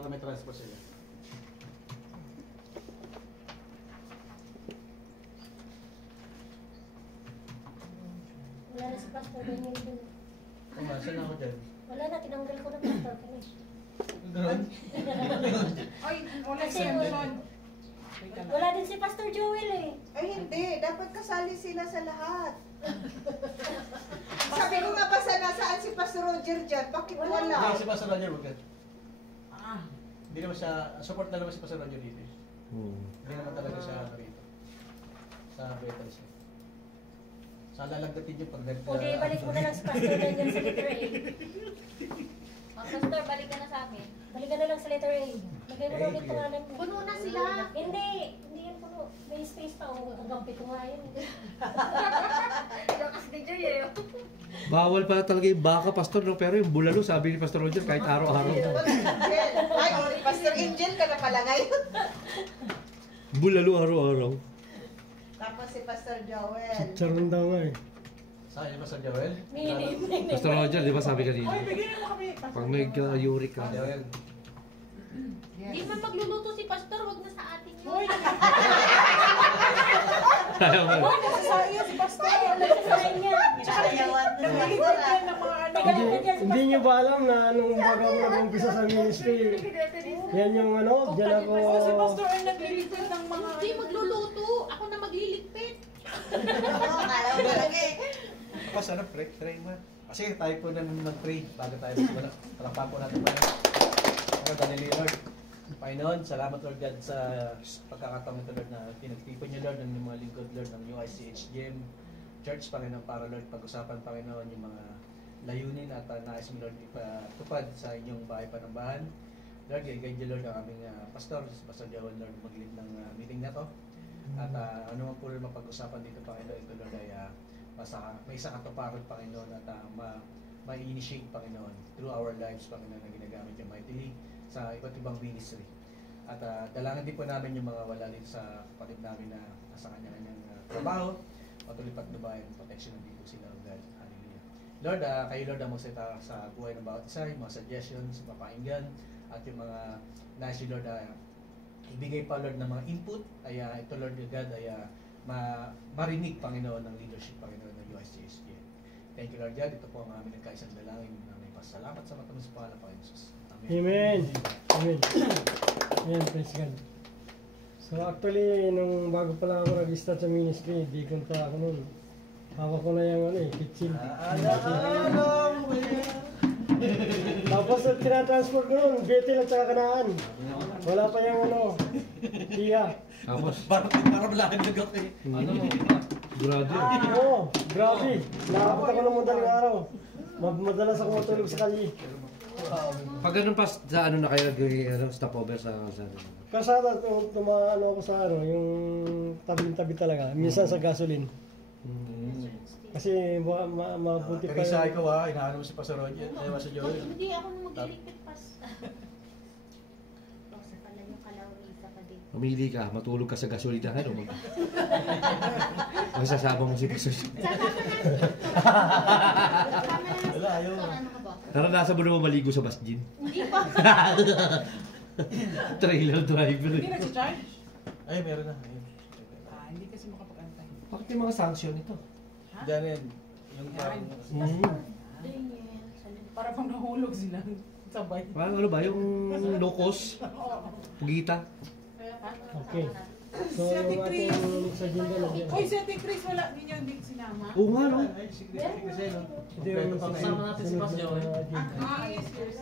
Para may transfer sila. Wala na si Pastor Daniel dun. Saan ako dyan? Wala na, tinanggal ko na Pastor. Finish. Gano'n? Ay, wala Kasi exemption. wala din si Pastor Joel eh. Ay hindi, dapat kasali sila sa lahat. Sabi ko nga ba nasaan si Pastor Roger dyan? Bakit wala? Hindi, si Pastor Roger, wag yan. Ah, Hindi naman siya, support na naman si Pastor Roger dito. Hindi naman talaga siya rito. Sa Bethel siya. Saan lalagdatin yung pag O di, balik mo na lang si Pastor Daniel sa letter A. Pastor, balik ka na sa amin. Balik ka na lang sa letter A. Lagay mo na ulit pangalan mo. Puno na sila. Hindi yan puno. May space pa. Hanggang 7 nga yun. Lakas ni Joy eh. Bawal pala talaga yung baka, Pastor, no? Pero yung bulalo, sabi ni Pastor Roger, kahit araw-araw. Ay, Pastor Angel ka na pala ngayon. Bulalo araw-araw. Tapos si Pastor Joel. Charon daw nga eh. Saan yung Pastor Joel? Mini. Pastor Roger, di ba sabi kanina? ay, bigyan mo kami. Pag nag-uric ka. Joel. Hindi man magluluto si Pastor, wag na sa atin yun. Hoy, Ayaw nga. nasasayo si Pastor. Nagsasayin niya. Nag-iipit yan ng mga ano. Tagalan ka dyan si Hindi Pastor. niyo ba alam na nung bago ako nag-umpisa sa ministry, yan yung ano, dyan ako... Oh, si Pastor ay naglilipit ng mga... Hindi magluluto, ako na magliligpit. Akala ko talaga eh. Tapos ano, pray mo. Kasi tayo po na mag-pray bago tayo magsimula. Palakpan po natin tayo. Ano, Daniel Lord. Panginoon, salamat Lord God sa pagkakataon ito Lord na pinagtipon niyo Lord ng mga lingkod Lord ng UICH Gym Church, Panginoon, para Lord pag-usapan Panginoon yung mga layunin at nais mo Lord ipatupad sa inyong bahay panambahan. Lord, i-guide niyo Lord ang aming pastor, si Pastor Joel Lord, mag-lead ng meeting na to. At ano man po Lord mapag-usapan dito Panginoon, ito Lord ay may isang katuparan Panginoon at ma-initiate Panginoon through our lives Panginoon na ginagamit yung mightily sa iba't ibang ministry. At dalangin din po namin yung mga wala dito sa kapatid namin na nasa kanya-kanyang trabaho. Patuloy patnubayan, protection nandito sila, God. Hallelujah. Lord, kayo Lord ang magsalita sa buhay ng bawat isa, yung mga suggestions, mapakinggan, at yung mga nais Lord ibigay pa Lord ng mga input, ay ito Lord God ay marinig Panginoon ng leadership Panginoon ng USCSG. Thank you Lord God, ito po ang aming nagkaisang dalangin na may pasalamat sa matamis pangalan ng Panginoon Jesus. Amen. Amen. Amen, praise God. So actually, nung bago pa lang ako nag-start sa ministry, di konta ako nun. Hawak ko na yung ano eh, kitchen. Tapos tinatransfer ko nun, Bethel at saka Kanaan. Wala pa yung ano, tiya. Tapos, Parang lahat ng gabi. ano mo? Grado. Oo, grabe. Nakapot ako ng madaling araw. Madalas ako matulog sa kalye. Pag ganun pa, sa ano na kayo stopover sa kalsada? Kasada, tumaano ako sa ano, yung tabi-tabi talaga. Minsan sa gasoline. Kasi mabuti pa Karisa, ikaw inaano mo si Pastor Roger, ayaw si Joel. Hindi ako na magliligpit pas. Sa pala yung kalawisa pa din. Mamili ka, matulog ka sa gasolina. Ano? Masasama mo si Pastor. Wala, ayaw. Ano ka ba? Naranasan mo naman maligo sa basjin? Hindi pa. Trailer driver. Hindi nag-charge? Ay, meron na. Ayun. Hindi kasi makapag-antay. Bakit yung mga sanction ito? Diyan yan. Yung parang... Daniel. Para bang nahulog sila sabay. Parang ano ba, yung locos? Pugita? Okay. So yung ating sa agenda na dyan. Uy, si Ate Chris, wala din yung hindi sinama. Oo nga, no? Ay, sige kasi, no? Ito yung Kasama natin si Pastor Joel. Yes, yes.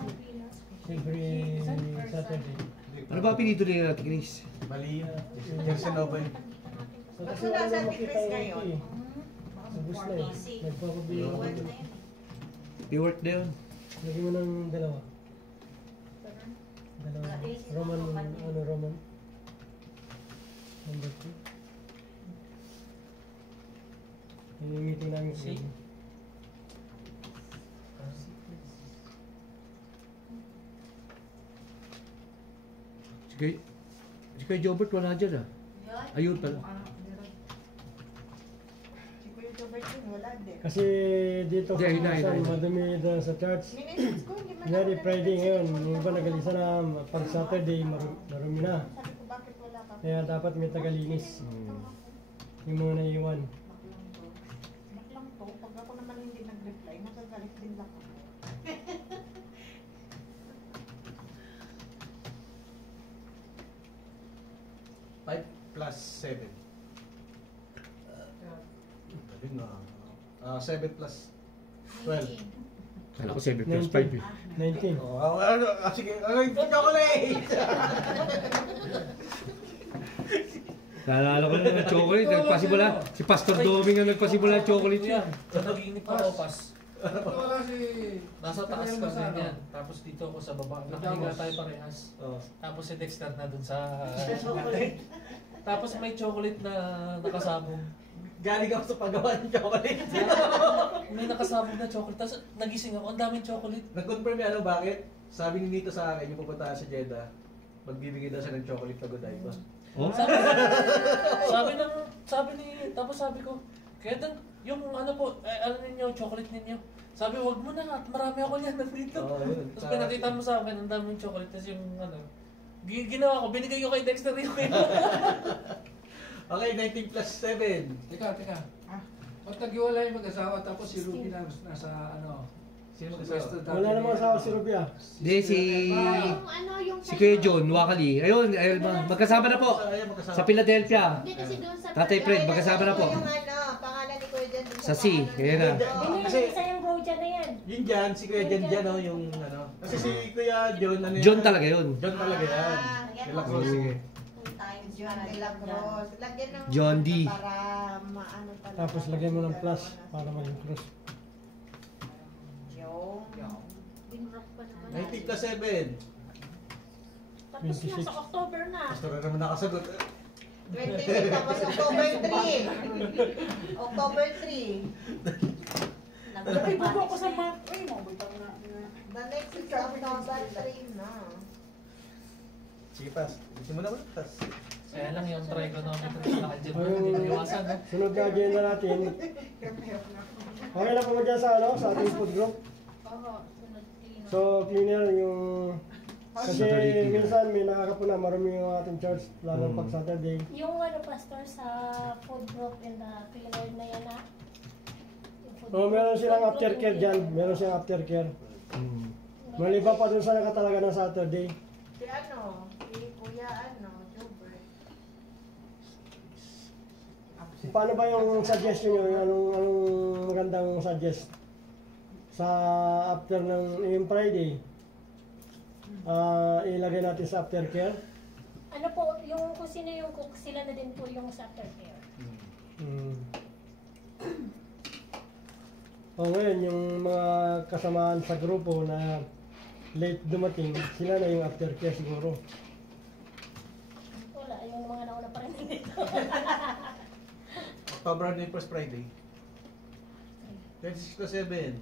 Every Saturday. Ano ba pinito ni Ate Chris? Mali yun. Jersey Noble. So, Ba't kasi wala wala sa makita Chris yung ngayon? ito eh. Ubus na eh. Nagpapabili ako. I-work na yun. Lagyan mo ng dalawa. Roman, Roman. Number 2. Yung meeting namin sa Si Kuya Jobert wala dyan ah. Ayun pala. Si Kuya Jobert yun, wala din. Kasi dito Hindi, kung hindi, saan hindi. madumi doon sa church. Minessage ko, hindi man Kunyari ako Friday nag-message. ngayon, yung iba nagalisa na, pag Saturday marumi na. Sabi ko, bakit wala ka? Kaya dapat may tagalinis. Yung mga naiwan. Maklang to. Pag ako naman hindi nag-reply, nagagalit din lang ako. 5 plus 7. Galing na. 7 plus 12. Kala ko 7 plus 5 eh. 19. Oh, sige, ito chocolate! Naalala ko na ng chocolate. Nagpasimula. Si Pastor Doming ang nagpasimula ng chocolate Kuya, yun. nag-iinip ako pas. Wala si... Nasa taas ka ganyan. Tapos dito ako sa baba. Nakahinga tayo parehas. Oh. Tapos si Dexter na dun sa... Tapos may chocolate na nakasabog. Galing ako sa paggawa ng chocolate. May nakasabog na chocolate. Tapos nagising ako, ang daming chocolate. Nag-confirm niya ano, bakit? Sabi ni Nito sa akin, yung pupunta sa Jeddah, magbibigay daw siya ng chocolate na goday pa. Oh? Tapos sabi ko, kaya dun, yung ano po, ano ninyo, chocolate ninyo. Sabi, wag mo na, at marami ako niyan nandito. Oo, yun. Tapos pinakita mo sa akin, ang daming chocolate. Tapos yung ano, ginawa ko, binigay ko kay Dexter yung Okay, 19 plus 7. Teka. Pag nag-iwalay mag-asawa tapos si Ruby nasa ano... Sino Western kasama? Wala namang asawa si Rubia. Hindi, Yung si Kuya John, Wakali. Ayun, magkasama na po. Ayun, magkasama. Sa Philadelphia. Hindi kasi doon sa... Tatay Fred, magkasama na po. Yung ano, pangalan ni Kuya Jan dun Sa C, ayan na. Hindi, Kasi- isa yung road dyan na yan. Yun dyan, si Kuya Jan dyan, oh, yung ano. Kasi si Kuya John, ano yan? John talaga yun. John talaga yan. De La Cruz. Sige. John de la Cruz. Lagyan ng... John D. Para maano talaga. Tapos lagyan mo ng plus para maging cross. Yung... Binrock pa naman. 19 plus 7. Tapos na 26. sa October na. Basta na naman nakasagot. 26 tapos October 3. October 3. Ay, bubo ako sa math. Uy, mabutang na. The next is October 3 na. Sige, pas. Gusto mo naman, pas. Kaya lang yung trigonometry na nakadyan mo, hindi na iwasan. No? Sunod na agenda natin. Okay na po ba dyan sa, ano, sa ating food group? Oo, sunod clean. So, cleaner yung... Kasi Saturday. minsan may nakakapuna, marami yung ating church, lalo pag Saturday. Yung ano, pastor, sa food group and the cleaner na yan na. So, meron silang aftercare dyan, meron silang aftercare. Maliban pa dun sa nakatalaga ng Saturday. Si ano, si Kuya ano, Jobert. Paano ba yung suggestion nyo? Yung anong magandang suggest? Sa after ng yung Friday, ilagay natin sa aftercare. Ano po, yung kung sino yung cook, sila na din po yung sa aftercare. O ngayon, yung mga kasamaan sa grupo na late dumating, sila na yung aftercare siguro. Wala, yung mga nauna pa rin dito. October na yung first Friday. 26 plus 7.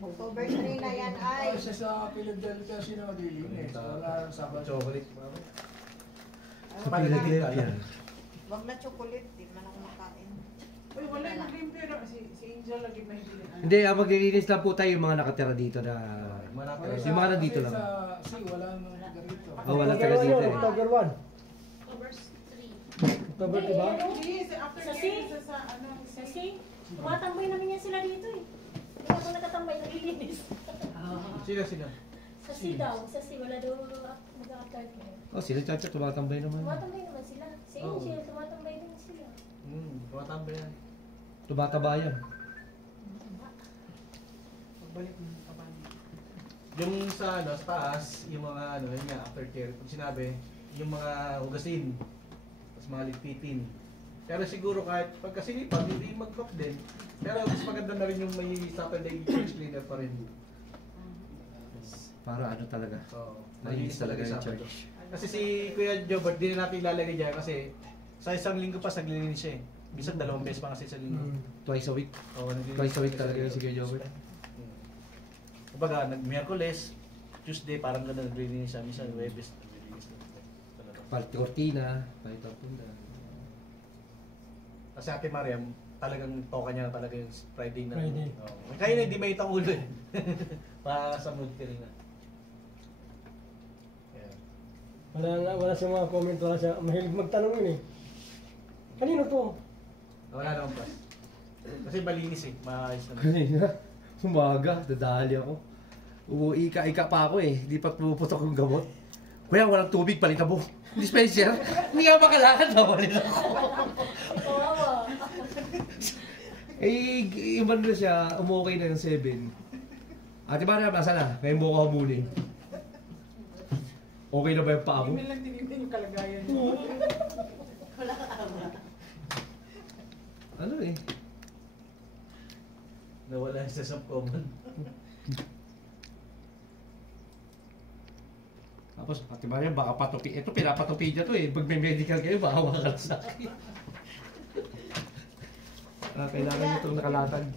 October 3 na yan ay. Ay, sa Philadelphia sino maglilinis. Wala ang Sabado. Chocolate. Ano Sa ba na? Philadelphia. Wag na chocolate, di man ako makain. Uy, wala yung mag-limpyo na. Si Angel lagi mahigilin. Hindi, ang maglilinis lang po tayo yung mga nakatira dito na... Yung mga nandito lang. Kasi wala nang taga rito. Oh, wala taga dito eh. October 1. October 3. October 2 ba? Hindi, after Sa care, C? sa ano, Sa C, tumatambay namin yan sila dito eh. Hindi ako natatambay, naglilinis. Sino? Sa C daw, sa C, wala daw mag-aftercare. Oh, sila chacha, tumatambay naman. Tumatambay naman sila. Si Angel, tumatambay din sila. Tumatambay yan. Tumatabayan. pagbalik ng kabahan. Yung sa ano, sa taas, yung mga ano, yun nga, aftercare, pag sinabi, yung mga hugasin, tapos mga ligpitin. Pero siguro kahit pagkasilipan, hindi mag-cook din. Pero mas maganda na rin yung may Saturday church cleaner pa rin. Para ano talaga. So, Malinis talaga yung Sabado. church. Kasi si Kuya Jobert, di na natin ilalagay dyan kasi sa isang linggo pa naglilinis siya eh. Minsan 2 beses pa kasi sa linggo. Twice a week. Oo, naglilinis Twice a week siya sa talaga yung linggo. si Kuya Jobert. Kumbaga, nag-Miyerkules, Tuesday, parang gano'n naglilinis siya. Minsan, Webes, naglilinis na. Talaga. Parte cortina, parte punta. Kasi Ate Mariam, talagang toka niya talaga yung Friday na. Friday. Oh. Kaya na hindi may itang ulo eh. Para sa mood ka rin na. Yeah. Wala siya mga comment, wala siya. Mahilig magtanong yun eh. Kanino to? Wala naman pa. Kasi malinis eh, maayos naman. Kanina, umaga, dadali ako. Ika-ika pa ako eh, di pa puputok yung gamot. Kuya, walang tubig, palitan mo. Dispenser, hindi nga makalakad, nawalin ako. Kawawa. Eh, iman na siya, umukay na yung 7. Ate Maria, nasa na? Ngayon mo ako humuling. Okay na ba yung paa mo? Email lang tinignan yung kalagayan mo. Wala ka tama. Ano eh? Nawala siya sa common. Tapos, Ate Maria, baka patupi. Ito, pinapatupi niya to eh. Pag may medical kayo, baka makakal sa akin. Kailangan niyo itong nakalatag.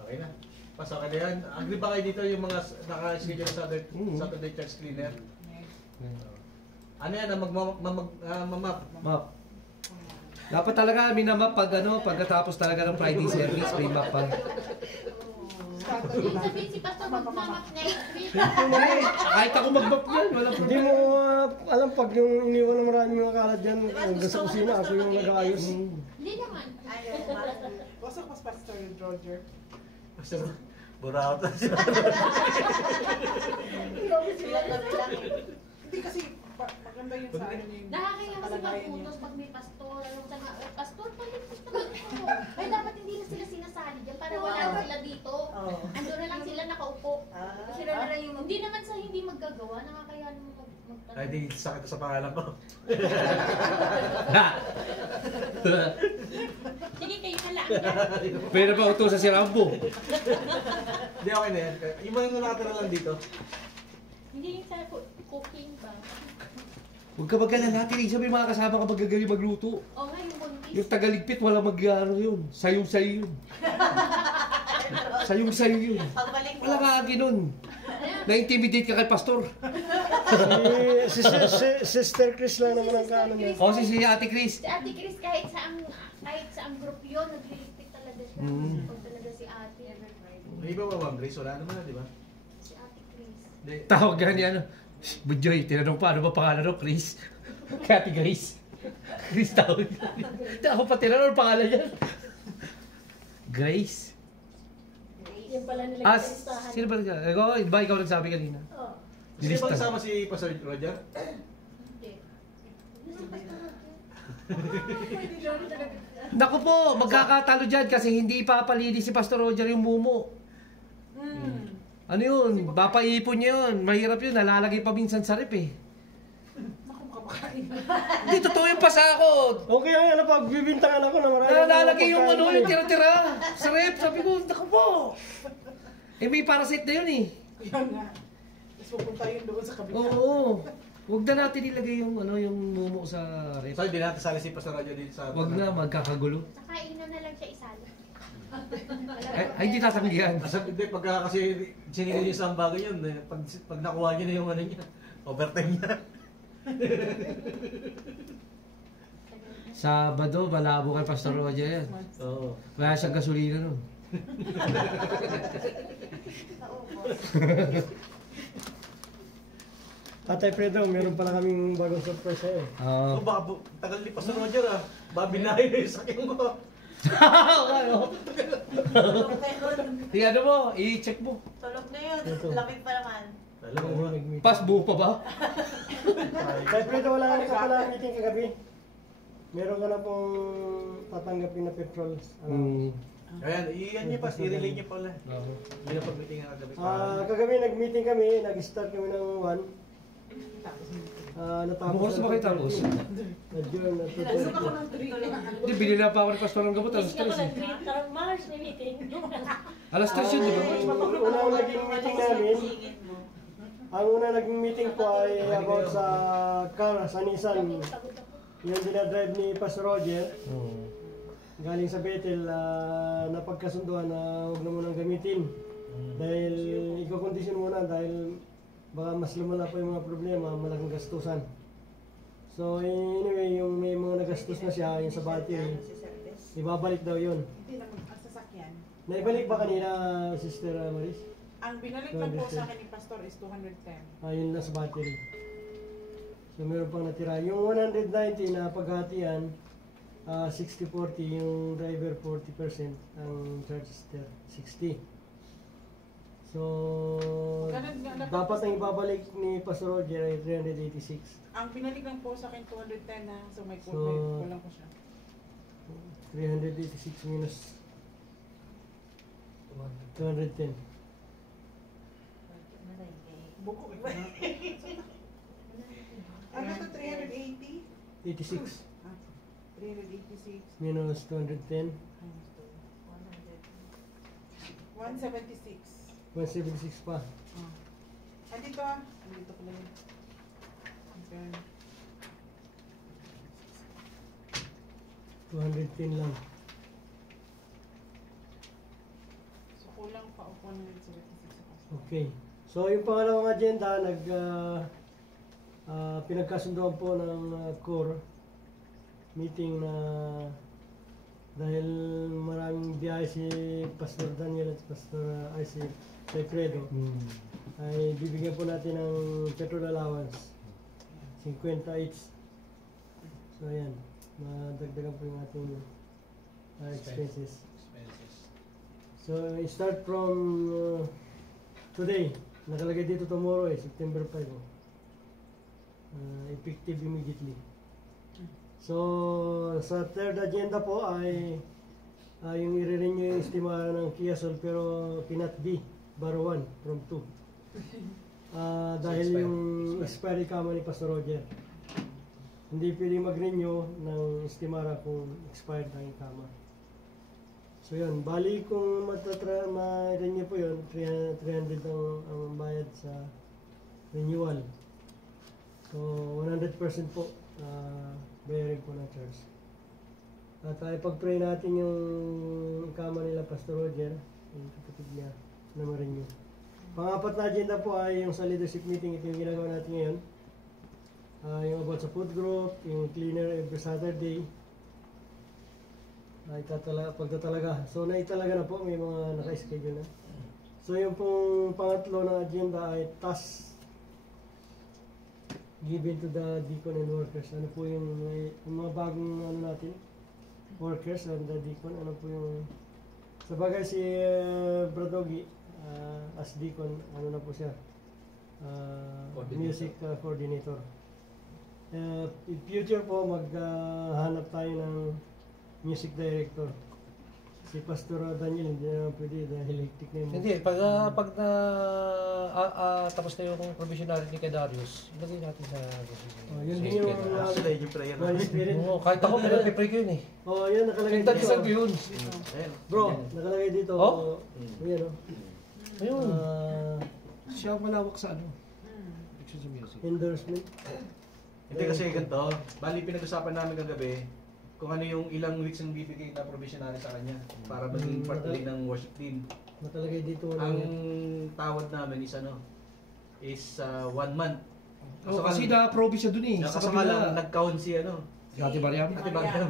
Okay na. Pasok ka na yan. Agree ba kayo dito yung mga naka-schedule sa Saturday Church Cleaner? Ano yan? Mamap. Map. Dapat talaga minamap pag pagkatapos talaga ng Friday service, may map pa. Hindi sabihin si Pastor magmamap next week. Hindi, kahit ako mag-map yan, wala Hindi problema. mo alam pag yung iniwan ng maraming mga kalat dyan, hanggang sa kusina, ako yung nag-aayos. Hindi naman. Pasok mas Pastor Roger. Basta buraot na siya. Hindi kasi maganda yung sa ano niya yung Nakakaya kasi kalagayan niya. mag-utos pag may pastor. Alam mo sana, pastor, paligtas naman ako. Ay, dapat hindi na sila sinasali dyan para wala sila dito. Ando na lang sila nakaupo. Sila na lang yung Hindi naman sa hindi maggagawa, nakakaya naman magtanong. Ay, di sakit sa pangalan ko. Sige, kayo na lang yan. Pwede ba utusan si Rambo? Hindi, okay na yan. Yung mga yung nakatira lang dito. Hindi yung sa cooking ba? Huwag ka magkala natin, isa may mga kasama ka magagaling magluto. O nga, yung buntis. Yung tagaligpit, walang mag-ano yun. Sayong-sayo yun. Sayong-sayo yun. Pagbalik Wala ka agi nun. Na-intimidate ka kay pastor. Si Sister Chris lang naman ang kaano niya. O si Ate Chris. Si Ate Chris, kahit sa ang group yun, nagliligpit talaga siya. Pag talaga si Ate. May iba ba, Ma'am Grace? Wala naman na, di ba? Si Ate Chris. Hindi. Tawag ka niya, Budjoy, tinanong pa, ano ba pangalan no? Chris? Kay Ate Grace. Chris tawag. Ako pa tinanong, ano pangalan niya? Grace? Yung pala nila Ah, listahan. sino ba? Ikaw nagsabi kanina. Oh. Hindi ba kasama si Pastor Roger? Hindi. Naku po, magkakatalo dyan kasi hindi ipapalinis si Pastor Roger yung mumo. Ano yun? Papaipon niya yun. Mahirap yun. Nalalagay pa minsan sa rep eh. Hindi, totoo yung pasakot. Okay, ang pag bibintangan ako na marami. Nalalagay yung yung tira-tira sa rep. Sabi ko, naku po. Eh may parasite na yun eh. Yan nga. Tapos pupunta yun doon sa kabila. Oo. Huwag na natin ilagay yung yung mumo sa rep. So, hindi natin sali si Pastor Roger dito sa... Huwag na, magkakagulo. Sa kainan na lang siya isali. Ay, hindi tatanggihan. Hindi, pagka kasi sinigil niyo sa bagay yun, pag nakuha niyo na yung ano niya, overtime niya. Sabado, malabo kay Pastor Roger yan. Oo. Wala siyang gasolina nun. Tatay Fredo, meron pala kaming bagong surprise sa'yo. Oh, baka tagal ni Pastor Roger ah. Babinahin na yung sakyan ko. Di ano mo, i-check mo. Tulog na yun. Lamig pa naman. Alam mo ba? Pas buo pa ba? Tatay Fredo, wala ka pala meeting kagabi. Meron ka na pong tatanggapin na petrol. Ayan, iyan niyo pa, i-relay niyo pala. Hindi na pag-meeting ang kagabi. Kagabi nag-meeting kami, nag-start kami ng 1. Ano oras ba kayo tapos? Adjourn na Pinasok ako 2:30. ng 3. Hindi, binila pa ako ni Pastor ng gamot, alas Kasi ako 3 eh. nag-greet. Tarang Mars, may meeting. Alas 3 yun, di ba? Unang naging meeting namin, ang unang naging meeting ko ay about sa car, sa Nissan. Yung dinadrive ni Pastor Roger. Galing sa Bethel, napagkasunduan na huwag na munang gamitin. Dahil iko-condition muna dahil baka mas lumala pa yung mga problema, malaking gastusan. So anyway, yung may mga nagastos na siya, yung sa battery, ibabalik daw yun. Hindi naman ang sasakyan. Naibalik ba kanina, Sister Maris? Ang binalik lang po sa akin ni Pastor is 210. Yun na sa battery. So meron pang natira. Yung 190 na paghatian, 60-40, yung driver 40%, ang charge is 60. So, Ganun nga, dapat ang ibabalik ni Pastor Roger ay 386. Ang binalik lang po sa akin 210 na, so may So, kulang ko siya. 386 minus 210. Buko ito. Ano to, 380? 86 386. minus 210. 176. 176 pa. Andito ah. Andito ko lang. Okay. 210 lang. So kulang pa o 176. Okay. So yung pangalawang agenda, pinagkasunduan po ng core meeting na dahil maraming biyahe si Pastor Daniel at Pastor si Fredo, ay bibigyan po natin ng petrol allowance 50 each. So ayan, madagdagan po yung ating expenses. So start from today, nakalagay dito tomorrow September 5. Effective immediately. So, sa third agenda po ay yung i-renew yung estima ng Kia Soul pero cannot be bar 1 from 2. Dahil yung expiry kama ni Pastor Roger. Hindi pwedeng mag-renew ng estimara kung expired ang kama. So yun, bali kung ma-renew po yun, 300 ang bayad sa renewal. So 100% po bayarin po ng charge. At ipag-pray natin yung kama nila Pastor Roger, yung kapatid niya na ma-renew. Pang-apat na agenda po ay yung sa leadership meeting, ito yung ginagawa natin ngayon. Yung about sa food group, yung cleaner every Saturday. Pagtatalaga. So naitalaga na po, may mga naka-schedule na. So yung pong pangatlo na agenda ay task given to the deacon and workers. Ano po yung mga bagong natin, workers and the deacon, ano po yung sa bagay si Bradogi as deacon, ano na po siya, music coordinator. In future po maghanap tayo ng music director. Si Pastor Daniel hindi na pwede dahil hectic na yung Hindi, pag tapos na yung provisionary ni kay Darius, ilagay natin sa yun din yung Yung prayer. Holy Spirit. Oo, kahit ako pinag-pray ko yun eh. Yan nakalagay dito. Nagdadasal ko yun. Bro, nakalagay dito. Oh? Yan o. Ayun. Siya malawak sa ano? Section sa music. Endorsement. Hindi kasi ganito, bali pinag-usapan namin kagabi kung ano yung ilang weeks ang bibigay na provisionary sa kanya para maging part din ng worship team. Nakalagay dito. Ang tawad namin is 1 month. Oh, kasi na-probe siya dun eh. Sa Kasama lang kabila. nag-count si Si Ate Mariam. Ate Mariam.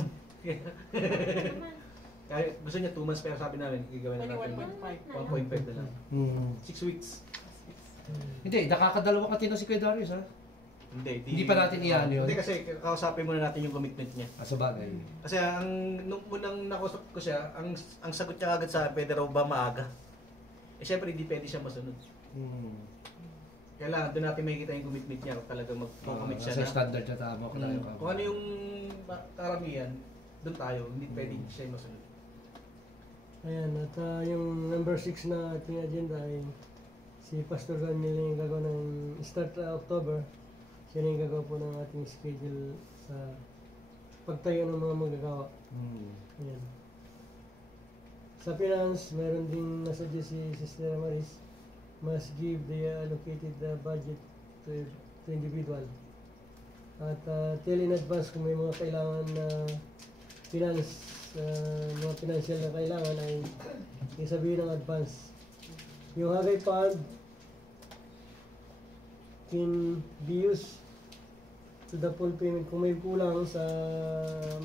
Kaya gusto niya 2 months pero sabi namin gagawin na natin 1.5 na lang. 6 weeks. Hindi, nakakadalawa ka si Kuya Darius ha. Hindi pa natin iyan yun. Hindi kasi kausapin muna natin yung commitment niya. Sa bagay. Kasi nung unang nakusap ko siya, ang sagot niya agad sa pwede raw ba maaga? Eh syempre hindi pwede siya masunod. Kailangan doon natin makikita yung commitment niya kung talagang mag-commit siya Sa na. standard na tama ko tayo. Kung ano yung karamihan, doon tayo, hindi pwede siya masunod. Ayan, at yung number 6 na ating agenda ay si Pastor Daniel yung gagawa ng start October. Siya na yung gagawa po ng ating schedule sa pagtayo ng mga magagawa. Ayan. Sa finance, meron din nasuggest si Sister Maris, must give the allocated budget to individual. At tell in advance kung may mga kailangan na mga financial na kailangan ay isabihin ng advance. Yung Hagay Fund can be used to the full payment. Kung may kulang sa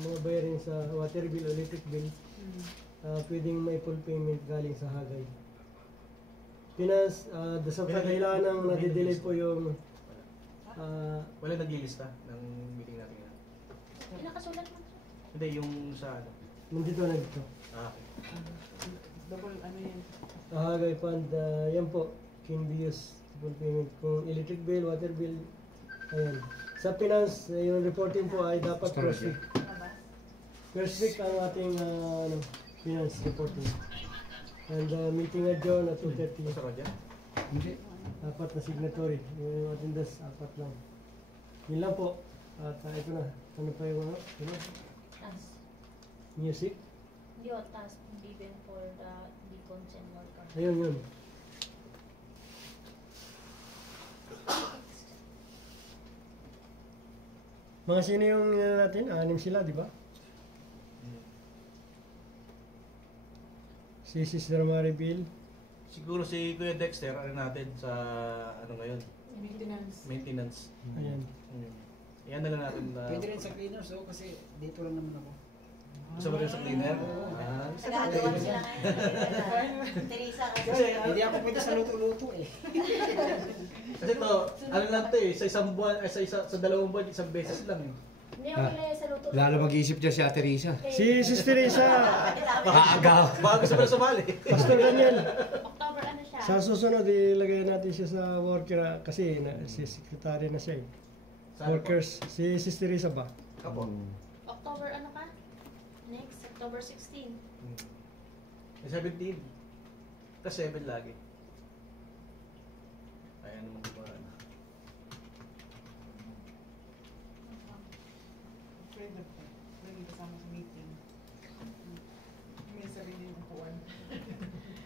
mga bayarin sa water bill o electric bill, pwedeng may full payment galing sa Hagay. Pinas, sa kailangan ng nadidelay po yung Wala naglilista ng meeting natin ngayon. Pinakasulat mo. Hindi, yung sa ano. nandito na dito. Okay. Double ano yan. Hagay Fund, yan po, can be used full payment. Kung electric bill, water bill, ayan. Sa finance, yung reporting po ay dapat first week. First week ang ating finance reporting. And meeting adjourned at 2:30. Basta ka dyan? Hindi. Apat na signatory. Yung attendance, apat lang. Yun lang po. At ito na. Ano pa yung ano? Tas. Music? Yo, tas given for the deacons and workers. Ayun, yun. Mga sino yung natin? 6 sila, di ba? Si Sister Maribel. Siguro si Kuya Dexter, ano natin sa ano ngayon? Maintenance. Maintenance. Ayan. Yan na lang natin na... Pwede rin sa cleaners, kasi dito lang naman ako. Gusto mo rin sa cleaner? Nagagawa sila ngayon. Teresa Kasi hindi ako pwede sa luto-luto eh. Kasi to, ano lang to eh, sa isang buwan, sa 2 buwan, isang beses lang eh. Hindi ako kaya sa luto. Lalo mag-iisip dyan si Ate Risa. Si Sister Teresa. Maaga. Baka gusto mo na sumali. Pastor Daniel. October ano siya? Sa susunod, ilagay natin siya sa worker kasi si secretary na siya eh. Saan Workers. Si Sister Teresa ba? Apo. October ano ka? Next, October 16. 17. Kasi 7 lagi. Ayan naman ba ano. Friend of them. Lagi kasama sa meeting. May sarili yung upuan.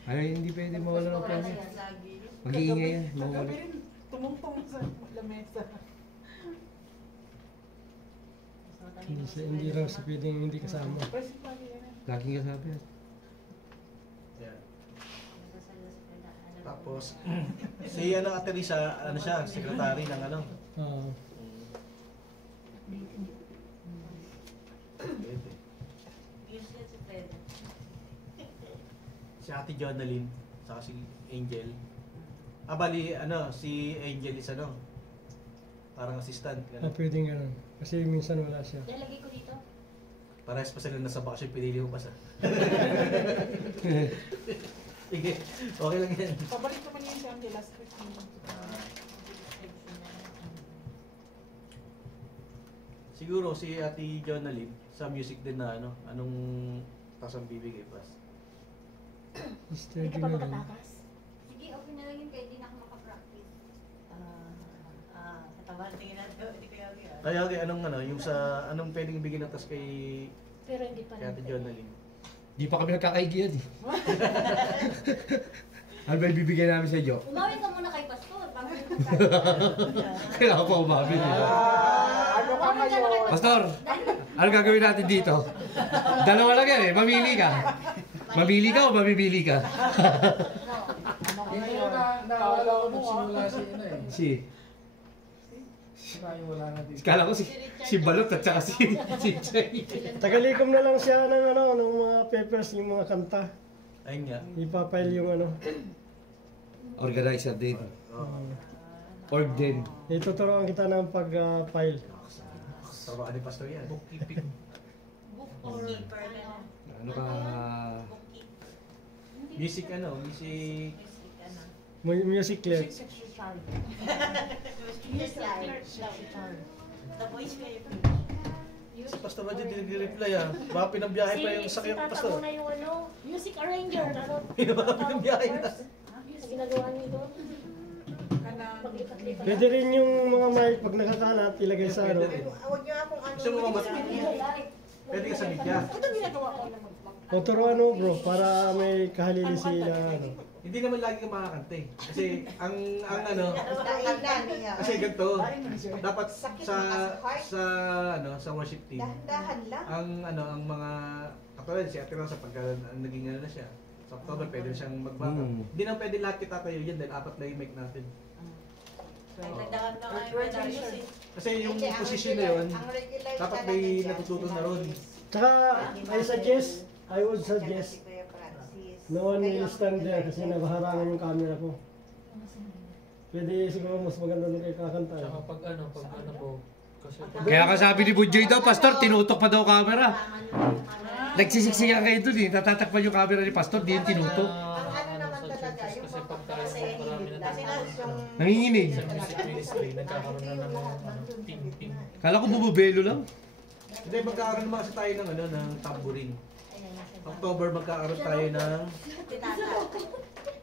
Ay, hindi pwede mawala ng pwede. Lagi. Mag-iingay yan. Kagabi Mawala. rin, tumungtong sa lamesa. Hindi raw si pwedeng hindi kasama. Principal yan. Laging kasabi yan. Ayan. Tapos, si ano, Ate Risa, ano siya, secretary ng ano. Oo. Pwede. Yun siya si Fred. Si Ate Jonalyn, saka si Angel. Bali, ano, si Angel is ano, parang assistant. Ah, pwedeng ganun. Kasi minsan wala siya. Lalagay ko dito. Parehas pa sila nasa bakasyon, pinili mo pa sa. Sige, okay lang yan. Pabalik naman yun siya ang last week. Siguro si Ate Jonalyn, sa music din na ano, anong tasang bibigay pas? Sister Hindi ka pa Gingalan. makatakas. Sige, okay na lang yun kaya hindi na ako makapractice. Katawan, tingin natin. Hindi kaya yun. Kaya okay, anong ano, yung sa, anong pwedeng ibigay na tas kay Pero hindi pa Ate Jonalyn? Di pa kami nagkakaigian eh. Ano ba ibibigay namin sa inyo? Umawin ka muna kay Pastor. Bago yung Kailangan pa umabit eh. Ano ka ngayon? Pastor, ano gagawin natin dito? Dalawa lang yan eh, mamili ka. Mamili ka o mamibili ka? Hindi ko naawala ko magsimula si ano eh. Si, Saka yung wala na dito. kala ko si Balot at saka si Jay. Tagalikom na lang siya ng ng mga papers, yung mga kanta. Ayun nga. Ipapile yung ano. Organizer din. Oh. Org din. Ituturuan kita ng pag-file. Trabaho ni Pastor yan. Bookkeeping. Book or Keeper na ano? lang. Ano ka? Bookkeeper. Music ano, music... Music, ano. Music clerk. Secretary. Music clerk. Secretary. Tapos kayo. Si Pastor ba dyan, dinag-reply ah. Baka pinambiyahe pa yung sakyan Si ng Tata Pastor. muna yung ano, music arranger. Ano? Pinambiyahe na. Sa ginagawa niyo doon. Kanang... Paglipat-lipat. Pwede rin yung mga mic pag nakakalat, ilagay sa ano. Pwede rin. Huwag niyo akong ano. Gusto mo mamat? Pwede ka sa media. Ito ginagawa ko na mag-vlog. O turuan mo bro, para may kahalili sila ano. Hindi naman lagi ka makakanta eh. Kasi ang ano, Kainan niya. kasi ganito, dapat sa worship team, Dahan lang. ang mga katulad si Ate Rosa pagka naging ano na siya. Sa October pwede siyang magbaka. Hmm. Hindi na pwede lahat kita tayo yan dahil 4 na yung mic natin. Nagdagan na kayo. Kasi yung posisyon na yun, dapat may natututo na ron. Tsaka, I would suggest, no one will stand there kasi nabaharangan yung camera ko. Pwede siguro mas maganda nung kayo kakanta. Tsaka pag ano po, kasi Kaya ka sabi ni Budjoy daw, Pastor, tinutok pa daw camera. Nagsisiksikan kayo dun eh, natatakpan yung camera ni Pastor, di yung tinutok. Ang ano naman talaga, yung kasi pag tayo pagkakasaya marami na kasi yung Nanginginig. sa music ministry, nagkakaroon na ng ping-ping. Kala ko bububelo lang. Hindi, magkakaroon naman kasi tayo ng, ng tambourine. October magkakaroon tayo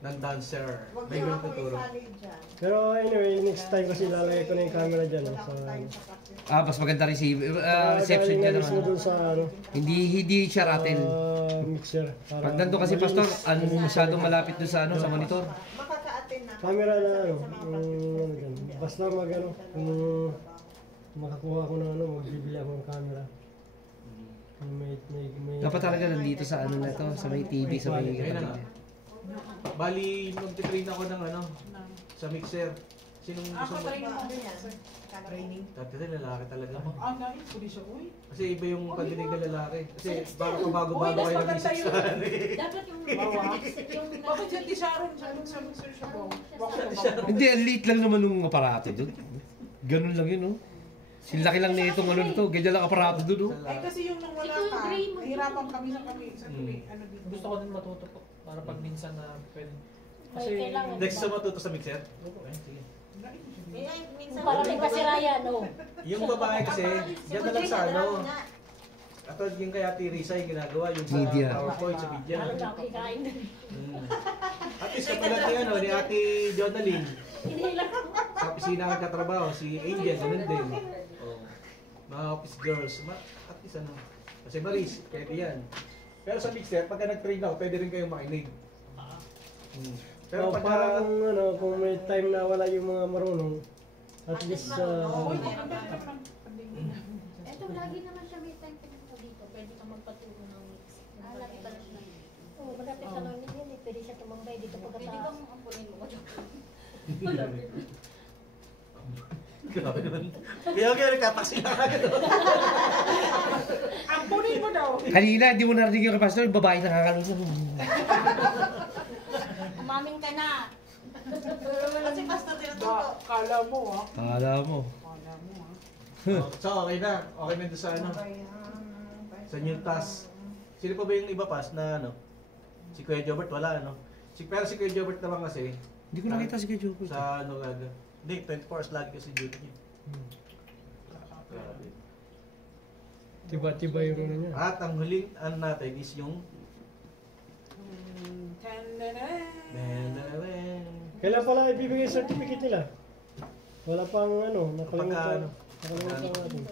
ng dancer. Huwag May niyo ganun ako tuturo. isali dyan. Pero anyway, next time kasi lalagay ko na yung camera dyan. So, Mas maganda reception niya naman. naman. Doon sa ano, Hindi siya rattle. mixer. Para Pag nandun kasi Pastor, masyadong malapit doon sa sa monitor. Makaka-attend na. camera na ano, ano dyan. Basta mag ano, kung makakuha ko ng ano, magbibili ako ng camera. May Dapat talaga nandito sa ano na to, sa may TV, sa may Ayun na nga. Bali, magtitrain ako ng sa mixer. Sinong gusto Ako mo? training mo. Ano yan? Training. Dati na lalaki talaga. Ah, nais ko di siya. Uy. Kasi iba yung pandinig ng lalaki. Kasi parang bago-bago kayo ng maganda music yun. sa Dapat yung Bakit yan di Sharon? Sharon siya ba? Hindi, ang liit lang naman ng aparato doon. Ganun lang yun, oh. Silaki lang na itong ano nito, ganyan lang aparato doon, oh. Ay kasi yung nung wala Ito yung ka, gray mo. nahirapan kami sa tuloy. Ano dito? Gusto ko din matuto po, para pag minsan na pwede. May kailangan. Next sa matuto sa mixer? Okay, sige. Minsan Para may pasiraya, no? Yung babae kasi, yan na lang sa ano. At yung kay Ate Risa yung ginagawa, yung sa Media. PowerPoint, sa media. Lalo na kikain. At least kapag ni Ate Jonalyn, Hinihila ko. sa opisina nagkatrabaho, si Angel, ganun din. Mga office girls, at least ano. Kasi Maris, pwede yan. Pero sa mixer, pagka nag-train ako, pwede rin kayong makinig. Pero So, pagka... parang ano, kung may time na wala yung mga marunong, at least Ito, lagi naman siya may time pinunta dito. Pwede ka magpaturo ng mix. Malapit pa siya. Oo, malapit sa namin yun eh. Pwede siya tumambay dito Pwede pagkataas. bang ampunin mo? Grabe naman. Kaya nagkataksi na agad. Ampunin mo daw. Kanina, hindi mo narinig yung kay Pastor, yung babae nakakalusot. Umaming ka na. Kasi basta tinututo. Kala mo ah. Kala mo. Kala mo ah. So, okay na. Okay na doon sa ano. Sa new task. Sino pa ba yung iba pas na ano? Si Kuya Jobert, wala ano? Pero si Kuya Jobert naman kasi, Hindi ko nakita si Kuya Jobert. sa ano gaga. Hindi, 24 hours lagi kasi duty niya. Grabe. tiba-tiba yung ano niya. At ang huling ano natin is yung Kailan pala ibibigay yung certificate nila? Wala pang ano, Pagka ano? nakalimutan natin.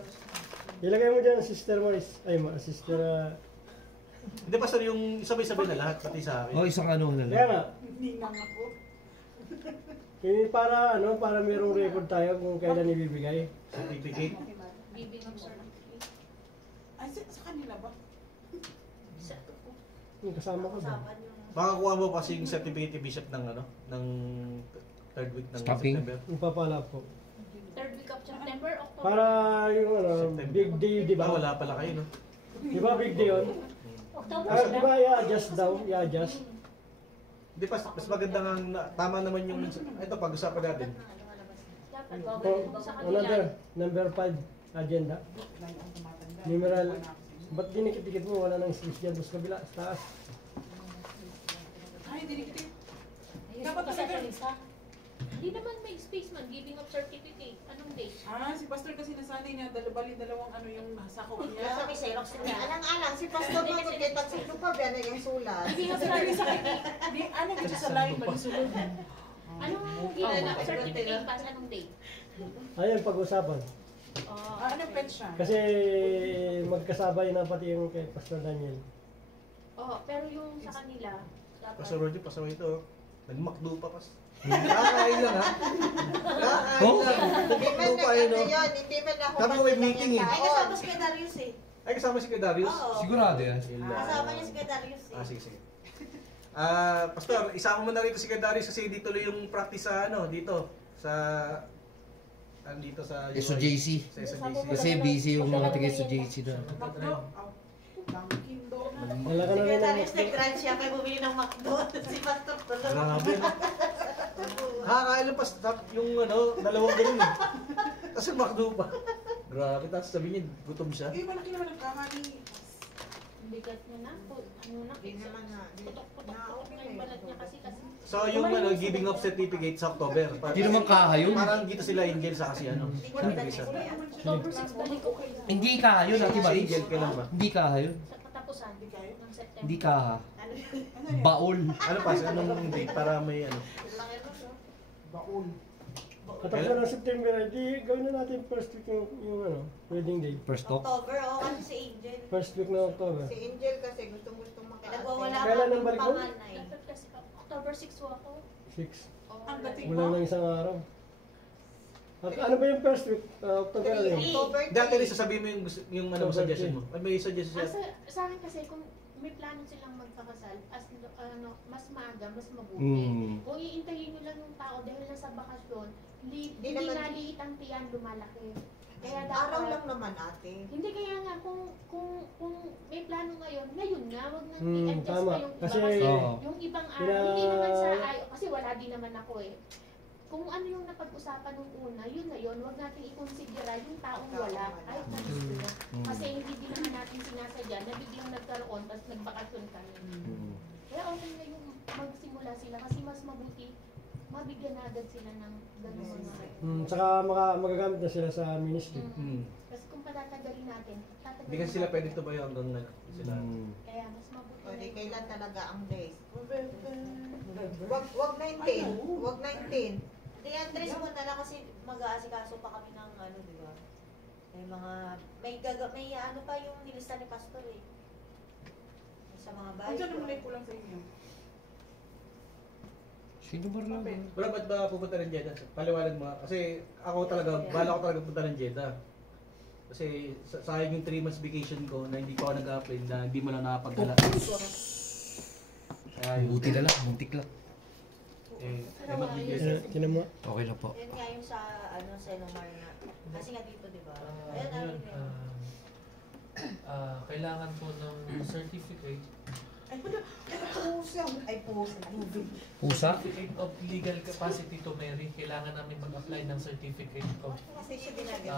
Ilagay mo dyan, Sister Maris. Ay, Sister... Hindi pa sir, yung sabay-sabay na lahat, pati sa akin. Oh, isang ano na Kaya lang. nga, Ninang ako. para ano, para merong record tayo kung kailan ibibigay. Certificate. Giving of certificate. Ay, sa kanila ba? Yung kasama ko ba? Baka kuha mo kasi yung certificate ni Bishop ng ano, ng third week ng Stamping? September. Yung papala po. Third week of September, October. Para yung ano, September. big day, di ba? Wala pala kayo, no? Di ba big day yun? October Di ba i-adjust daw? I-adjust? Hindi pa, mas maganda nga, tama naman yung, ito pag-usapan natin. Dapat O, babalik mo sa kanila. number 5, agenda. Like ang tumatanda. Numeral, ba't dinikit-dikit mo? Wala nang space dyan, sa kabila, sa taas. Ay, dinikit. Ayos Dapat ko kasi talaga. Lisa. Hindi naman may space man. Giving of certificate. Anong date? Ah, si Pastor kasi nasanay niya, dalawang ano yung sakop niya. Nasa may Xerox niya. Alang-alang, si Pastor mo, kaya pag sino pa ba na yung sulat? Giving of Sabi sa certificate. akin, di, ano dito sa line, malisulod. Anong giving of certificate pas? Anong date? Ayun, pag-usapan. Ah, anong pet siya? Kasi magkasabay na pati yung kay Pastor Daniel. Oo, pero yung sa kanila, dapat. Pastor Roger, pastor ito. Nag-McDo pa pas. Kakain lang ha. Oh? Hindi man McDo pa yun, no? yun, hindi man ako Sabi ko may meeting eh. Ay, kasama si Kuya Darius eh. Ay, kasama si Kuya Darius. Oo. Sigurado yan. Kasama niya si Kuya Darius eh. Sige, sige. Pastor, isama mo na rito si Kuya Darius kasi dito tuloy yung practice sa ano, dito. Sa andito sa SOJC. Sa SOJC. Kasi busy yung mga taga SOJC na. Makdo. Dunkin Donuts. Wala ka na rin ng nag-grant siya kaya bumili ng McDo. Si Pastor tulog. Grabe. Nakakain lang pas yung dalawang ganun eh. Tapos yung McDo pa. Grabe, tapos sabi niya, gutom siya. Eh, malaki naman ang kama ni... Bigat niya na. Ano na. Hindi naman na. Putok-putok na yung balat niya kasi. So yung giving of certificate sa October. Hindi naman kaha yun. Parang dito sila Angel sa kasi ano. Sa isa. October 6 balik ko kayo. Hindi kaha yun, Ate Si Maris. Angel, kailan ba? Hindi kaha yun. Sa katapusan ng September. Hindi kaha. Ano yan? Baol. Ano pa? Anong date para may ano? Baon. Katapos na ng September, di gawin na natin first week yung wedding day. First talk. October, kasi si Angel. First week ng October. Si Angel kasi gustong-gustong makaate. Nagwawala Kailan ang balik mo? panganay. Dapat kasi October 6 po ako. 6. Ang dating Wala mo? lang isang araw. Ano ba yung first week? October ano yun? October Dati rin sasabihin mo yung ano suggestion mo. May suggestion Ah, siya. sa akin kasi kung may plano silang magpakasal, mas maaga, mas mabuti. Mm. Kung iintayin nyo lang yung tao dahil nasa bakasyon, hindi naman- naliit ang tiyan, lumalaki. Kaya Araw dapat, lang naman ate. hindi kaya nga, kung may plano ngayon nga, wag nang Hmm, i-adjust tama. pa yung iba. Kasi- Kasi Oo. yung ibang araw, hindi naman sa kasi wala din naman ako eh. Kung ano yung napag-usapan nung una, yun na yun, wag natin i-considera yung taong wala. Kahit na gusto niya. Mm. Kasi hindi din naman natin sinasadya na biglang nagkaroon, tapos nagbakasyon kami. Mm. Kaya okay na yung magsimula sila kasi mas mabuti mabigyan na agad sila ng gano'n mga. Tsaka magagamit na sila sa ministry. Hmm. Kasi kung patatagalin natin, Hindi kasi sila pwede tumayo hanggang sila. Kaya mas mabuti O di na kailan talaga ang days? Wag 19. Wag 19. Hindi, Andres mo na lang kasi mag-aasikaso pa kami ng ano, di ba? May ano pa yung nilista ni Pastor eh. Sa mga bahay. Andiyan naman ay kulang sa inyo. Sino ba lang? Pero ba't ba pupunta ng Jeddah? Paliwanag mo. Kasi ako talaga, bala ko talaga punta ng Jeddah. Kasi sayang yung 3 months vacation ko na hindi ko ako nag-apply na hindi mo lang nakapagdala. Kaya yun. Buti na lang, muntik lang. May mag-years. Tinan mo. Okay lang po. Yun nga yung sa ano, Senomar na. Kasi nga dito, di ba? Ayun, Ayun, ayun. kailangan po ng certificate. Ay, wala. Pusa. Ay, pusa. Pusa? Certificate of legal capacity to marry. Kailangan namin mag-apply ng certificate of Kasi siya ginagawa.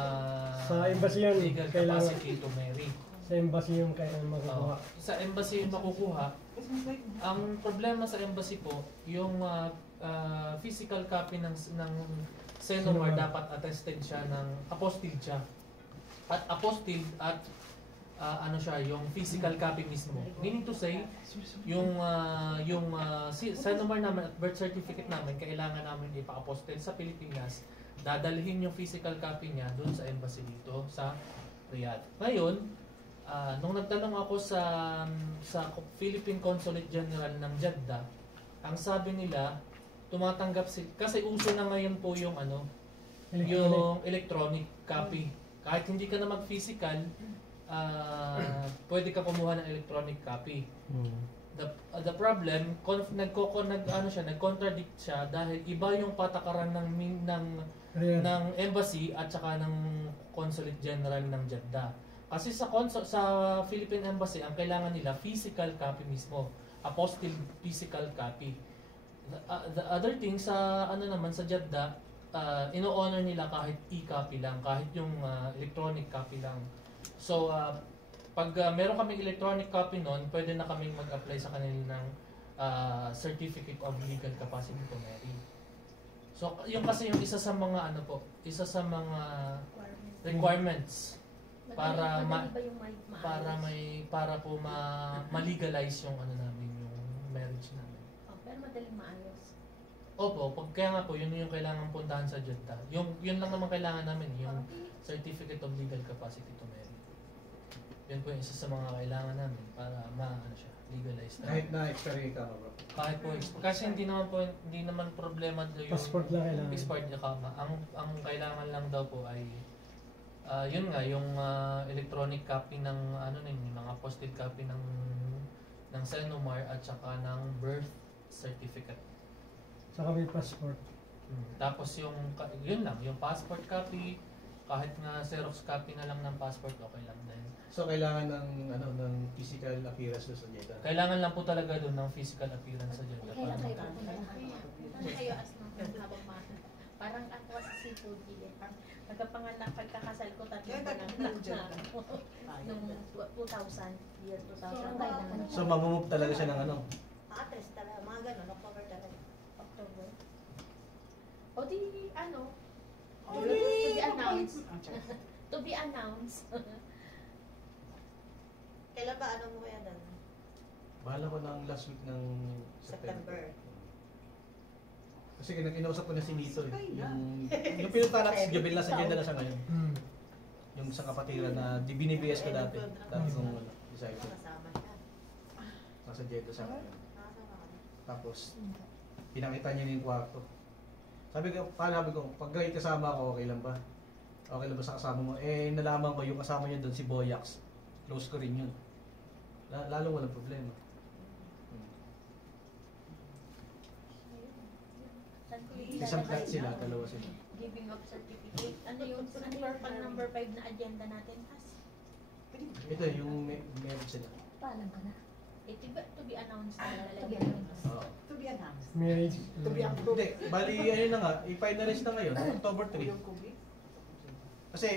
Sa embassy yun, legal kailangan. capacity to marry. Sa embassy yung kailangan makukuha. Sa embassy yung makukuha. Ang problema sa embassy po, yung physical copy ng Senomar dapat attested siya ng apostille siya. At apostille at ano siya, yung physical copy mismo. Meaning to say, yung Senomar namin at birth certificate namin, kailangan namin ipa-apostille sa Pilipinas. Dadalhin yung physical copy niya doon sa embassy dito sa Riyadh. Ngayon, nung nagtanong ako sa Philippine Consulate General ng Jeddah, ang sabi nila, tumatanggap kasi uso na ngayon po yung yung electronic copy. Kahit hindi ka na mag-physical, pwede ka kumuha ng electronic copy. The problem, nag-contradict siya dahil iba yung patakaran ng embassy at saka ng Consulate General ng Jeddah. Kasi sa Philippine Embassy, ang kailangan nila physical copy mismo, apostille physical copy. The other thing sa sa Jeddah, ino-honor nila kahit e-copy lang, kahit yung electronic copy lang. So pag meron kaming electronic copy noon, pwede na kaming mag-apply sa kanila ng certificate of legal capacity to marry. So yung kasi yung isa sa mga requirements para po ma-legalize yung namin, yung marriage namin. pero madaling maayos. Opo, kaya nga po, yun yung kailangan puntahan sa Jeddah. Yun lang naman kailangan namin, yung certificate of legal capacity to marry. Yun po yung isa sa mga kailangan namin para legalize na. Kahit na expiry ka bro. Kahit po, kasi hindi naman problema yung Passport lang kailangan. expired na kama. Ang kailangan lang daw po ay yun nga, yung electronic copy ng mga posted copy ng Senomar at saka ng birth certificate. Saka may passport. Tapos yun lang, yung passport copy, kahit nga Xerox copy na lang ng passport, okay lang din. So kailangan ng physical appearance doon sa Jeddah. Kailangan lang po talaga doon ng physical appearance sa Jeddah. Kailan kayo Para- pupunta? Ano kayo as ng habang bata? Parang ako sa seafood eh. Nagkapanganak, pagkakasal ko, tatlong Kaya panganak tatlong na. dyan. Nung 2000, year 2000. Kailan Kailan kayo? So mamumove talaga siya ng ano. Atres talaga, mga ganun, October talaga. October. O di, ano? Oh, To be announced. Ah, tsaka. To be announced. Kailan ba, ano mo kaya doon? Bahala ko ng last week ng September. September. Kasi inausap ko na si Nito eh. Sakay na. Yung pinunta natin si Gabil, nasa Jeddah na siya ngayon. Yung isang kapatiran na binibigyan ko dati. Dati kong disciple. Kasama siya. Nasa Jeddah siya ngayon. Nakasama ka. Tapos, pinakita niya na yung kwarto. Sabi ko, pag kayo kasama ako, okay lang ba? Okay lang ba sa kasama mo? Eh, nalaman ko yung kasama niya doon, si Boyax. Close ko rin yun. Lalong walang problema. Saan ko Isang cut sila, dalawa sila. Giving of certificate. Ano yung number 5 na agenda natin, Has? Ito, yung meron sila. Paalam ka na. Eh, to be announced na To be lalagyan. announced. Oo. To be announced. Marriage. To be approved. Hindi, bali, ayun na nga, i-finalize na ngayon, October 3. Yung COVID. Kasi,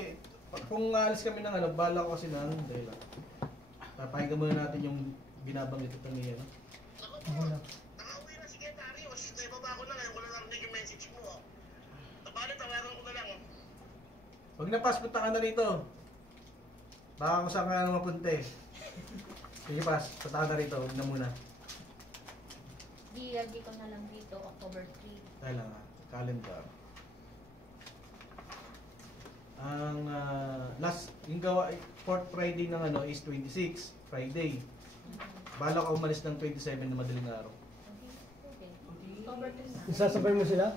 kung alis kami ng ano, bala ko kasi ng, dahil lang. Papahinggan muna natin yung binabanggit ito ni, ano. Nakauwi na si Getarios. Naibaba ko na ngayon. Wala narinig yung message mo. Tabalit, tawaran ko na lang. Huwag na pas, punta ka na rito. Baka kung saan ka na mapunta eh. Sige pas, punta ka na rito, huwag na muna. Di ko na lang dito, October 3. Dahil lang, calendar. Ang yung gawa, 4th Friday ng ano is 26, Friday. Bala ko umalis ng 27 na madaling araw. Okay. October 3 na. Isasabay mo sila?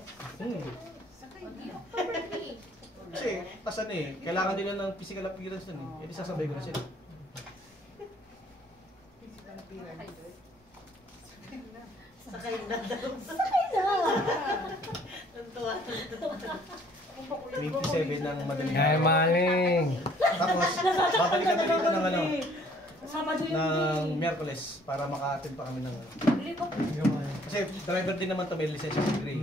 Sakay O, di, na. October 3. Kasi, pasan eh, kailangan nila ng physical appearance nun eh. Hindi sasabay ko na sila. Physical appearance. Sakay na. Sakay na. Sakay na! Tuntua. 27 ng madaling Ay, araw. maling. Tapos, babalik kami rito ng ano, Sabado yun. ng Miyerkules para maka-attend pa kami ng ano. Kasi driver din naman to, may lisensya si Gray.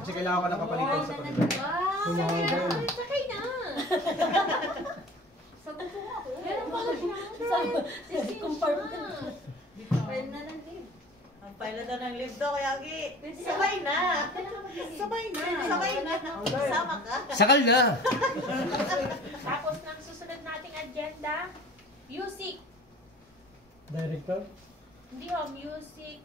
Kasi kailangan ko ng kapalitan sa pagdadrive. Wow! Sakay na! Sakay na! Sagot ko ako. Meron pa siya. Confirm na. File na ng leave. Ang file na daw ng leave daw, kaya Gi. Sabay na. Sabay na. Sabay na. Sama ka. Sakal na. Tapos ng susunod nating agenda, music. Director? Hindi ho, music,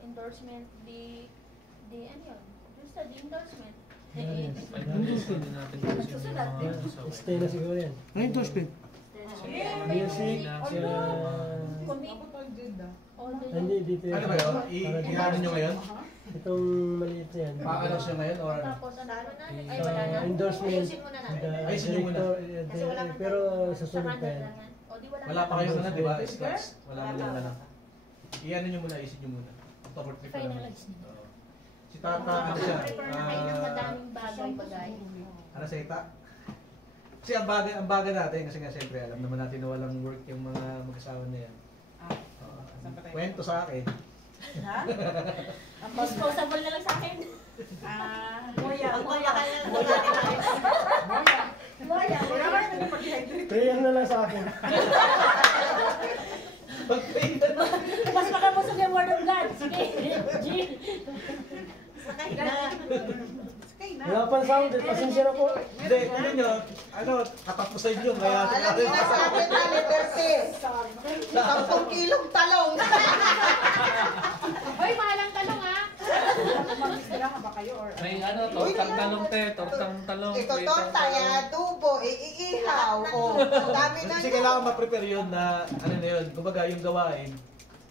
endorsement, ano yun? Basta the endorsement. Yes. Ay, hindi natin kasi yung Susunod. mga sa Stay na siguro yan. Ano yung toast Music, Commit. Ako pag Jeddah. All the hindi dito yan. Ano ba yun? I-ano nyo ngayon? Itong maliit na yan. Pa-announce nyo ngayon or ano? Tapos ano na? Ay, Sa wala na. endorsement. Ayusin muna natin. Ayusin nyo muna. Kasi wala man Pero tayo. susunod pa yan. lang yan. O, di wala Wala na. pa kayong ano, di ba? Scratch. Wala mo lang ano. I-ano nyo muna, isip nyo muna. October 3 pa naman. Finalize nyo. Oo. Si Tata, ano siya? prepare na kayo ng madaming bagay. Ano sa ita? Kasi ang bagay natin, kasi nga siyempre alam naman natin na walang work yung mga mag-asawa na yan. Ah, Oo. saan pa tayo? Kwento sa akin. Ha? Disposable na lang sa akin. Moya. Ang moya ka na lang. Moya. Moya. Wala ka na nag-dehydrate. Prayer na lang sa akin. Mas makabusog yung word of God. Sige. Jill. Sakay na. Sakay na. Wala pang sound eh. Pasensya na po. Hindi, ano nyo, ano, katapusan nyo, kaya Alam niyo na sa akin na Liberty. 10 kilong talong. Hoy, mahalang talong ha! Mag-isla ba kayo or May ano, tortang talong te, tortang talong. Ito pritong torta, talong. ya, adobo, iihaw. O, dami na kasi yun. kailangan ma-prepare yun na, ano na yun, kumbaga yung gawain,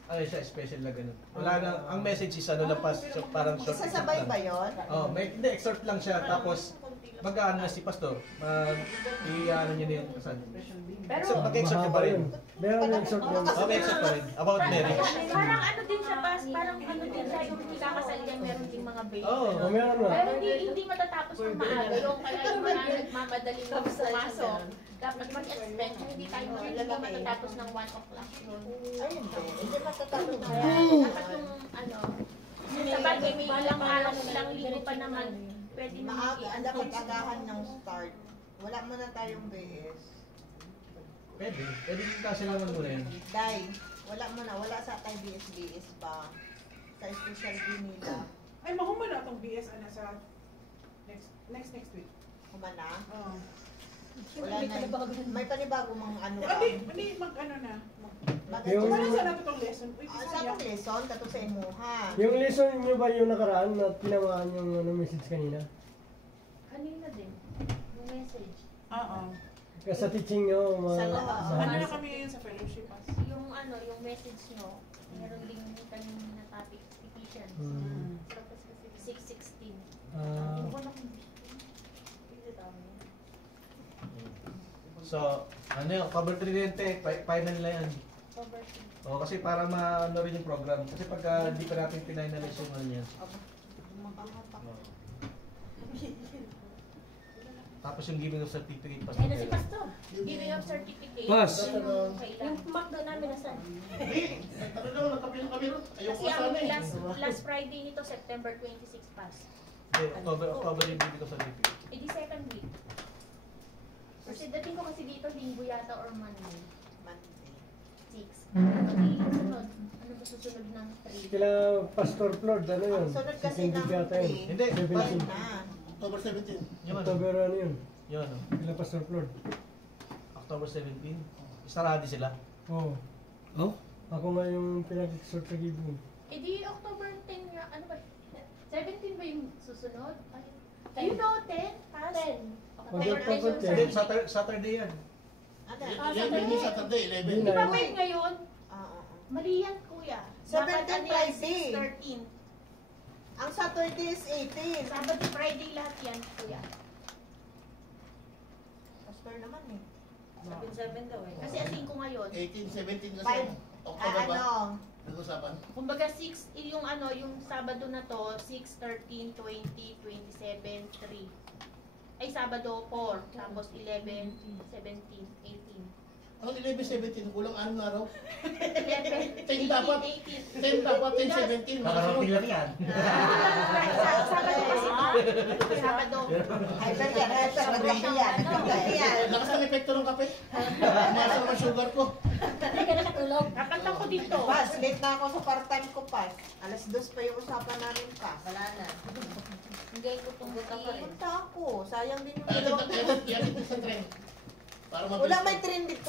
ano siya, special na ganun. Wala na, ang message is ano lang pas, so, parang short Isasabay excerpt ba lang. yun? Oh, may, hindi, excerpt lang siya, tapos Mag-ano na si Pastor, i-ano niya na yung kasal. Pero, So, mag-exhort ka pa rin. Meron yung exhort yan. Mag-exhort pa rin. About marriage. parang ano din siya, parang ano din siya, yung ikakasal yan, meron din mga baby. Oo. Oh, meron na. Pero hindi matatapos ng maaga. Yung kaya yung mga nagmamadaling pumasok, dapat mag-expect na hindi tayo matatapos ng 1 o'clock yun. Ay, hindi matatapos na Kaya yan. dapat yung ano, sa bagay may ilang araw, ilang linggo pa naman, pwede mo Ang dapat agahan ng start. Wala muna tayong BS. Pwede. Pwede yung kasilangan mo rin. Day, wala sa tayo BS pa. Sa special day nila. Ay, mahumana itong BS ana sa next week. Kumana. Oo. Wala na. May panibago mga ano ka. Hindi, mag-ano na. Yung- Kumana sa nato itong lesson. Uy, Sa sayang. itong lesson, kato sa imuha. Yung lesson nyo ba yung nakaraan na tinamaan yung message kanina? Kanina din, yung message. Oo. Kasi sa teaching nyo, Sa lahat. Ano na kami ngayon sa fellowship? Yung ano, yung message nyo, meron din kanina na topic, Ephesians. Hmm. Tapos kasi 6:16. Ah, So, ano yun, cover tridente, final na yan. O, kasi para ma-ano rin yung program. Kasi pagka di pa natin pinalize yung ano yan. Tapos yung giving of certificate pa. Ayun na si Pastor. Giving of certificate. Pas. Yung pumakdo namin na saan? Kasi ang last Friday nito, September 26 pas. October yung giving of certificate. Eh di second week. Kasi dating ko kasi dito, linggo yata or Monday. 6. Sunod. Ano ba susunod ng 3? kila Pastor Floyd, ano yun? Ang sunod kasi ng 16 yata yun. Hindi, 17. na. October 17. Yun ano? October ano yun? Yun ano? Kila Pastor Floyd. October 17. Isaradi sila. Oo. Oh? Ako nga yung pinag-exhort sa giving. Eh di October 10 nga, ano ba? 17 ba yung susunod? Ayun o, 10? Pas? 10. October 10. Hindi, Saturday yan. Ano? 11 yung Saturday, 11. Di ba may ngayon? Oo. Mali yan, kuya. 17 Dapat ano yan, Friday. 13. Ang Saturday is 18. Sabado, Friday lahat yan, kuya. Pastor naman eh. 7 daw eh. Kasi ang 5 ngayon. 18, 17 kasi. Five. October ba? Ano? Nag-usapan. Kumbaga 6, yung ano, yung Sabado na to, 6, 13, 20, 27, 3. Ay, Sabado 4, tapos 11, 17, 18. Ang 11, 17, kulang 6 na araw. 11, 10 dapat. 18. 10 dapat, 10, 17. Makarating lang yan. Sabado kasi. Sabado. Ay, nagkape yan. Nagkape yan. Lakas ng epekto ng kape. Masa naman sugar ko. Hindi ka na natulog. Kapantang ko dito. Pas, late na ako sa part-time ko, Pas. Alas 2 pa yung usapan namin, Pas. Wala na. Hindi ko itong Punta ako. Sayang din yung Kaya dalawang. din sa trend. Para mabilis. Wala may trend dito.